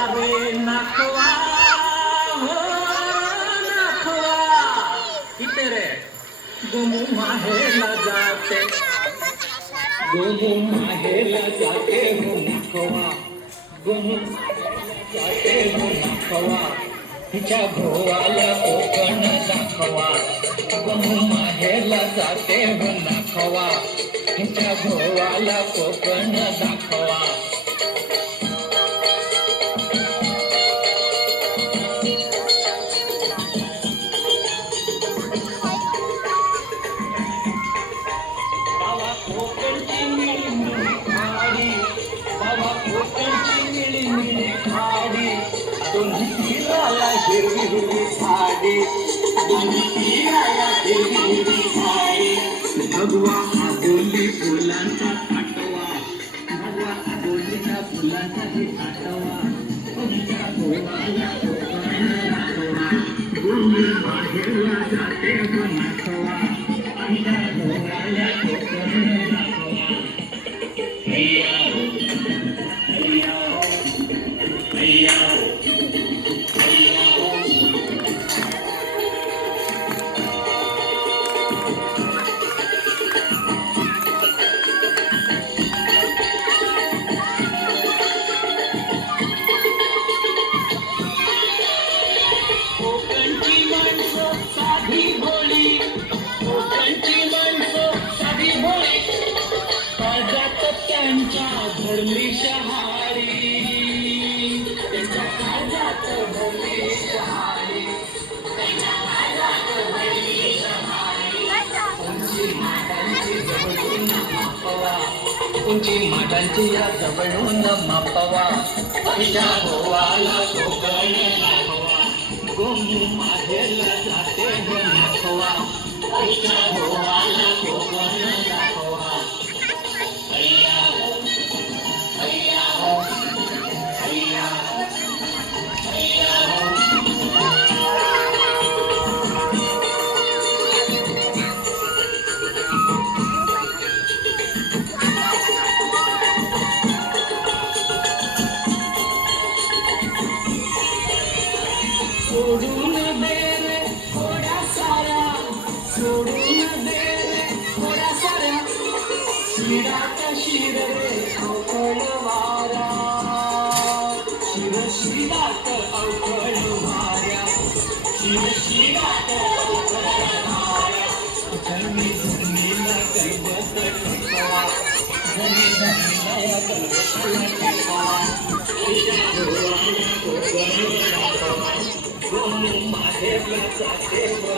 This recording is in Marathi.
अरे नाखवा हो नाखवा किती रे गोमू माहेला जाते गोमू माहेला जाते हो नाखवा गोमू जाते हो नाखवा तिच्या भोवाला कोकण दाखवा गोमू माहेला जाते हो नाखवा तिच्या भोवाला कोकण दाखवा भगवा आबोली फुलांचा आठवा भगवा आबोलीच्या फुलांचा ही आठवा तुमच्या गोवाला कोकण दाखवा गोमी माहेरला जाते हो नाखवा आमच्या गोवाला कोकण दाखवा हैया हो हैया हो हैया हो हैया हो कोकणची माणसं साधी भोळी कोकणची माणसं साधी भोळी काळजात त्यांच्या भरली शहारी त्यांच्या काळजात भरली शहारी त्यांच्या काळजात भरली शहारी उंची माटांची जवळून मापवा उंची माटांची या जवळून मापवा पहिल्या गोवाला कोकण दाखवा गोमू माहेरला जाते हो नाखवा आईच्या गोवाला कोकण दाखवा हैया हो हैया हो हैया हो हैया हो सोडून दे रे थोडा सारा सोडून दे रे थोडा सारा शिरात शिर रे अवघड वारा शिर शिरात अवघड वाऱ्या शिर शिरात अवघड वाऱ्या धनी धनीला गैबत टिकवा धनी धनीला गैबत टिकवा तिच्या गोवाला कोकण दाखवा गोमू माहेरला जाते हो